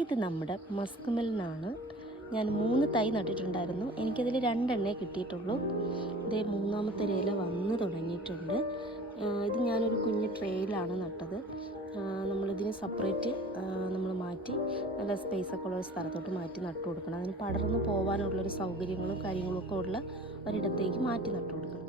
ഇത് നമ്മുടെ മസ്കുമെലിനാണ്. ഞാൻ 3 തൈ നട്ടിട്ടുണ്ടായിരുന്നു. എനിക്കതിൽ 2 എണ്ണേ കിട്ടിയിട്ടുള്ളൂ. ഇതേ മൂന്നാമത്തെ ഒരു ഇല വന്ന് തുടങ്ങിയിട്ടുണ്ട്. ഇത് ഞാനൊരു കുഞ്ഞ് ട്രേയിലാണ് നട്ടത്. നമ്മളിതിന് സെപ്പറേറ്റ് നമ്മൾ മാറ്റി നല്ല സ്പേസൊക്കെ ഉള്ള ഒരു സ്ഥലത്തോട്ട് മാറ്റി നട്ടു കൊടുക്കണം. അതിന് പടർന്ന് പോകാനുള്ളൊരു സൗകര്യങ്ങളും കാര്യങ്ങളൊക്കെ ഉള്ള ഒരിടത്തേക്ക് മാറ്റി നട്ടു കൊടുക്കണം.